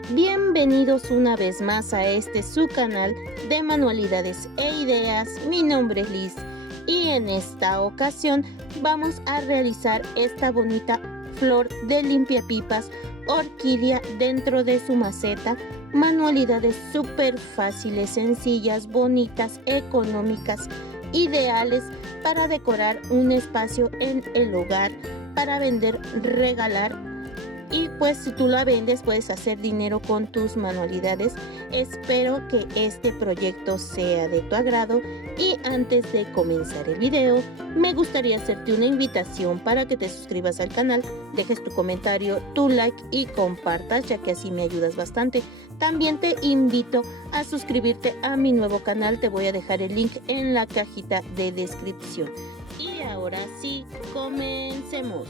Hola, bienvenidos una vez más a su canal de manualidades e ideas. Mi nombre es Liz y en esta ocasión vamos a realizar esta bonita flor de limpiapipas orquídea dentro de su maceta. Manualidades súper fáciles, sencillas, bonitas, económicas, ideales para decorar un espacio en el hogar, para vender, regalar. Y pues si tú la vendes puedes hacer dinero con tus manualidades. Espero que este proyecto sea de tu agrado y antes de comenzar el video me gustaría hacerte una invitación para que te suscribas al canal, dejes tu comentario, tu like y compartas, ya que así me ayudas bastante. También te invito a suscribirte a mi nuevo canal, te voy a dejar el link en la cajita de descripción. Y ahora sí, comencemos.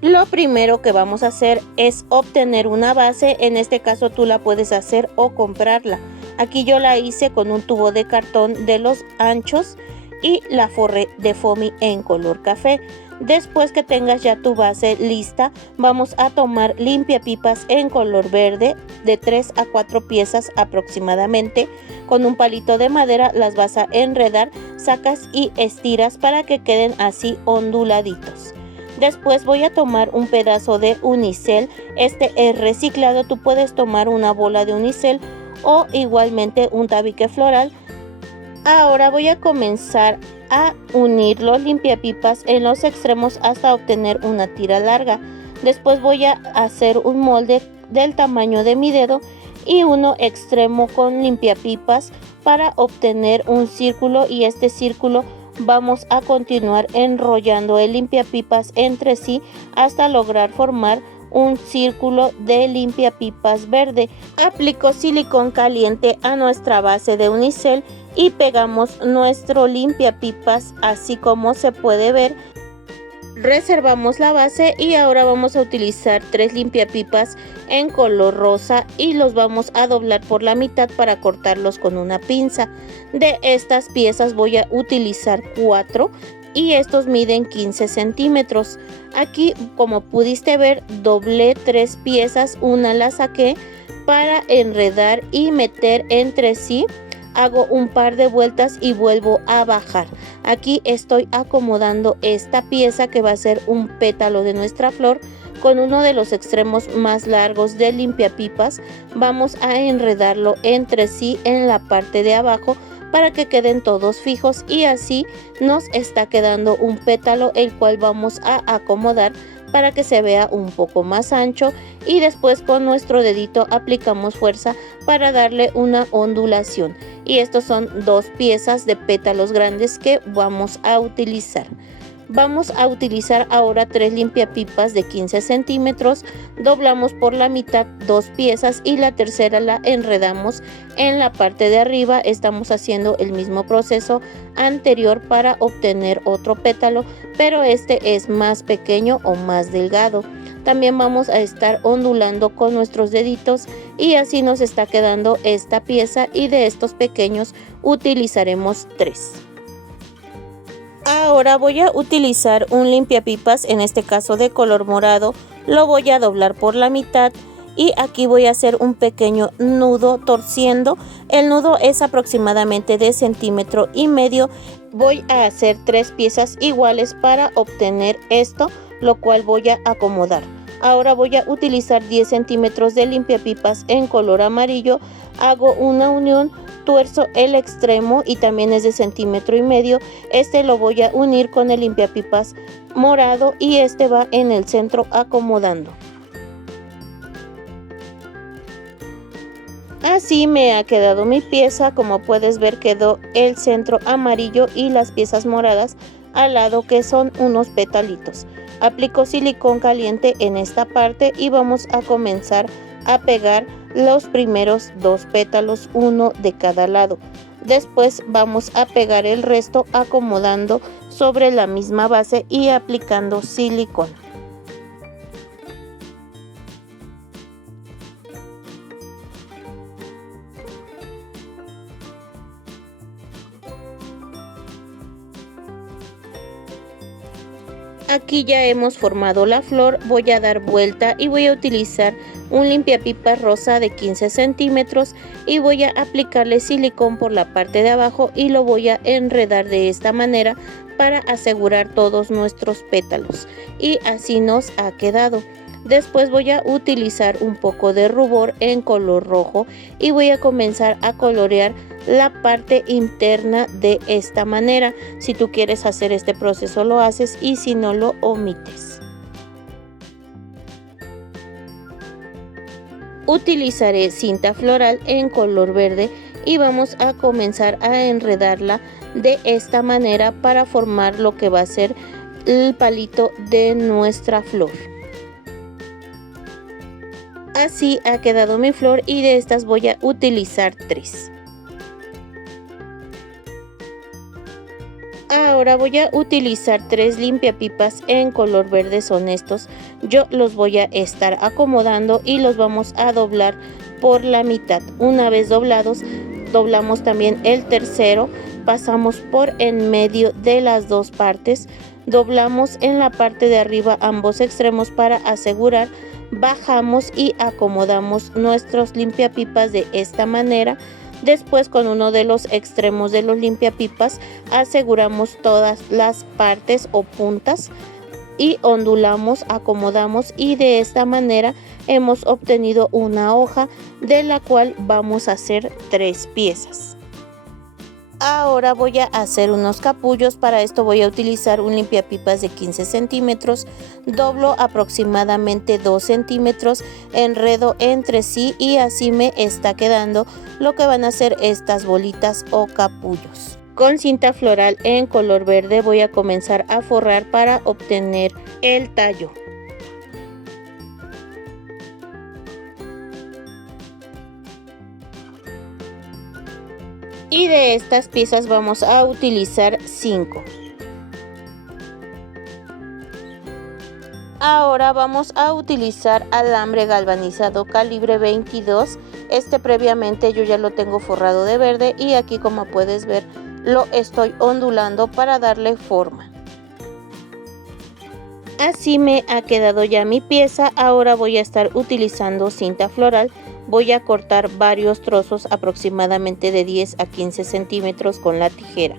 Lo primero que vamos a hacer es obtener una base. En este caso tú la puedes hacer o comprarla. Aquí yo la hice con un tubo de cartón de los anchos y la forré de foamy en color café. Después que tengas ya tu base lista, vamos a tomar limpiapipas en color verde de 3 a 4 piezas aproximadamente. Con un palito de madera las vas a enredar, sacas y estiras para que queden así onduladitos. Después voy a tomar un pedazo de unicel. Este es reciclado, tú puedes tomar una bola de unicel o igualmente un tabique floral. Ahora voy a comenzar a unir los limpiapipas en los extremos hasta obtener una tira larga. Después voy a hacer un molde del tamaño de mi dedo y uno extremo con limpiapipas para obtener un círculo, y este círculo vamos a continuar enrollando el limpiapipas entre sí hasta lograr formar un círculo de limpiapipas verde. Aplico silicón caliente a nuestra base de unicel y pegamos nuestro limpiapipas así como se puede ver. Reservamos la base y ahora vamos a utilizar 3 limpiapipas en color rosa y los vamos a doblar por la mitad para cortarlos con una pinza. De estas piezas voy a utilizar 4 y estos miden 15 centímetros. Aquí, como pudiste ver, doblé 3 piezas, una la saqué para enredar y meter entre sí. Hago un par de vueltas y vuelvo a bajar. Aquí estoy acomodando esta pieza que va a ser un pétalo de nuestra flor. Con uno de los extremos más largos del limpiapipas vamos a enredarlo entre sí en la parte de abajo para que queden todos fijos, y así nos está quedando un pétalo el cual vamos a acomodar para que se vea un poco más ancho, y después con nuestro dedito aplicamos fuerza para darle una ondulación. Y estos son 2 piezas de pétalos grandes que vamos a utilizar. Vamos a utilizar ahora 3 limpiapipas de 15 centímetros, doblamos por la mitad 2 piezas y la tercera la enredamos en la parte de arriba. Estamos haciendo el mismo proceso anterior para obtener otro pétalo, pero este es más pequeño o más delgado. También vamos a estar ondulando con nuestros deditos y así nos está quedando esta pieza, y de estos pequeños utilizaremos 3. Ahora voy a utilizar un limpiapipas, en este caso de color morado, lo voy a doblar por la mitad y aquí voy a hacer un pequeño nudo torciendo. El nudo es aproximadamente de 1,5 centímetros. Voy a hacer 3 piezas iguales para obtener esto, lo cual voy a acomodar. Ahora voy a utilizar 10 centímetros de limpiapipas en color amarillo, hago una unión, tuerzo el extremo y también es de 1,5 centímetros. Este lo voy a unir con el limpiapipas morado y este va en el centro acomodando. Así me ha quedado mi pieza. Como puedes ver, quedó el centro amarillo y las piezas moradas al lado, que son unos petalitos. Aplico silicón caliente en esta parte y vamos a comenzar a pegar los primeros 2 pétalos, uno de cada lado. Después vamos a pegar el resto acomodando sobre la misma base y aplicando silicón. Aquí ya hemos formado la flor, voy a dar vuelta y voy a utilizar un limpiapipas rosa de 15 centímetros y voy a aplicarle silicón por la parte de abajo y lo voy a enredar de esta manera para asegurar todos nuestros pétalos, y así nos ha quedado. Después voy a utilizar un poco de rubor en color rojo y voy a comenzar a colorear la parte interna de esta manera. Si tú quieres hacer este proceso lo haces, y si no lo omites. Utilizaré cinta floral en color verde y vamos a comenzar a enredarla de esta manera para formar lo que va a ser el palito de nuestra flor. Así ha quedado mi flor y de estas voy a utilizar 3. Ahora voy a utilizar 3 limpiapipas en color verde, son estos. Yo los voy a estar acomodando y los vamos a doblar por la mitad. Una vez doblados, doblamos también el tercero, pasamos por en medio de las dos partes, doblamos en la parte de arriba ambos extremos para asegurar, bajamos y acomodamos nuestros limpiapipas de esta manera. Después, con uno de los extremos de los limpiapipas aseguramos todas las partes o puntas y ondulamos, acomodamos, y de esta manera hemos obtenido una hoja de la cual vamos a hacer 3 piezas. Ahora voy a hacer unos capullos. Para esto voy a utilizar un limpiapipas de 15 centímetros, doblo aproximadamente 2 centímetros, enredo entre sí y así me está quedando lo que van a ser estas bolitas o capullos. Con cinta floral en color verde voy a comenzar a forrar para obtener el tallo. Y de estas piezas vamos a utilizar 5. Ahora vamos a utilizar alambre galvanizado calibre 22. Este previamente yo ya lo tengo forrado de verde y aquí, como puedes ver, lo estoy ondulando para darle forma. Así me ha quedado ya mi pieza. Ahora voy a estar utilizando cinta floral. Voy a cortar varios trozos aproximadamente de 10 a 15 centímetros con la tijera.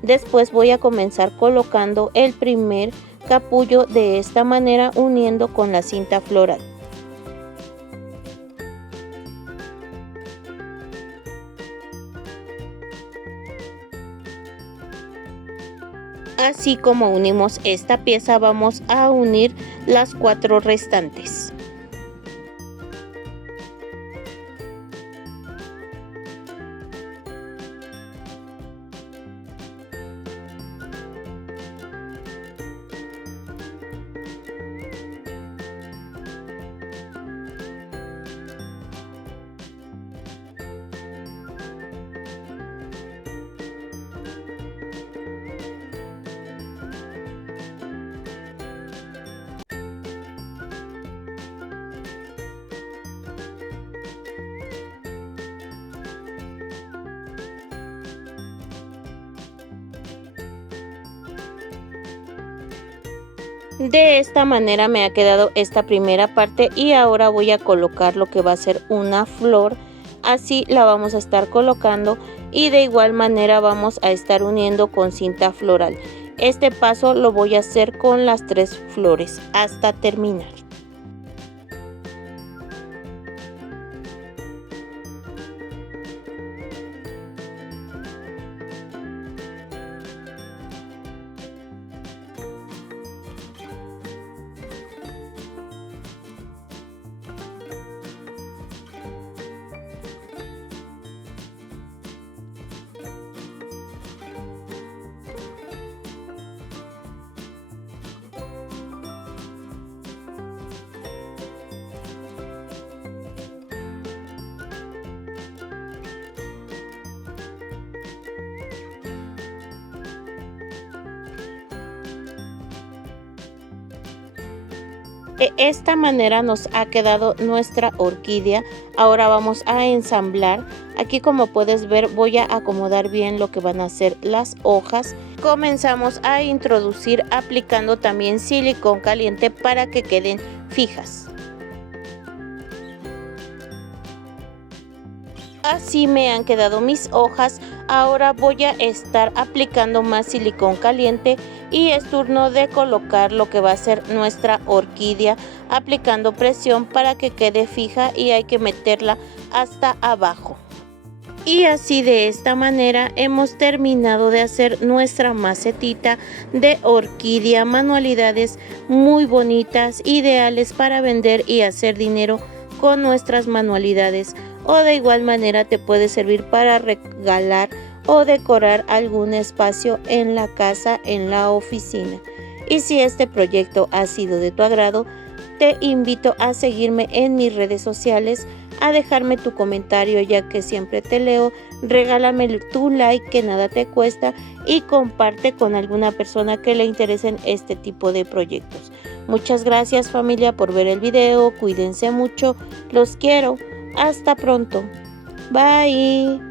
Después voy a comenzar colocando el primer capullo de esta manera, uniendo con la cinta floral. Así como unimos esta pieza, vamos a unir las 4 restantes. De esta manera me ha quedado esta primera parte y ahora voy a colocar lo que va a ser una flor. Así la vamos a estar colocando y de igual manera vamos a estar uniendo con cinta floral. Este paso lo voy a hacer con las 3 flores hasta terminar. De esta manera nos ha quedado nuestra orquídea. Ahora vamos a ensamblar. Aquí, como puedes ver, voy a acomodar bien lo que van a ser las hojas. Comenzamos a introducir aplicando también silicón caliente para que queden fijas. Así me han quedado mis hojas. Ahora voy a estar aplicando más silicón caliente y es turno de colocar lo que va a ser nuestra orquídea, aplicando presión para que quede fija y hay que meterla hasta abajo. Y así, de esta manera, hemos terminado de hacer nuestra macetita de orquídea. Manualidades muy bonitas, ideales para vender y hacer dinero con nuestras manualidades. O de igual manera te puede servir para regalar o decorar algún espacio en la casa, en la oficina. Y si este proyecto ha sido de tu agrado, te invito a seguirme en mis redes sociales, a dejarme tu comentario ya que siempre te leo, regálame tu like que nada te cuesta y comparte con alguna persona que le interesen este tipo de proyectos. Muchas gracias, familia, por ver el video, cuídense mucho, los quiero, hasta pronto, bye.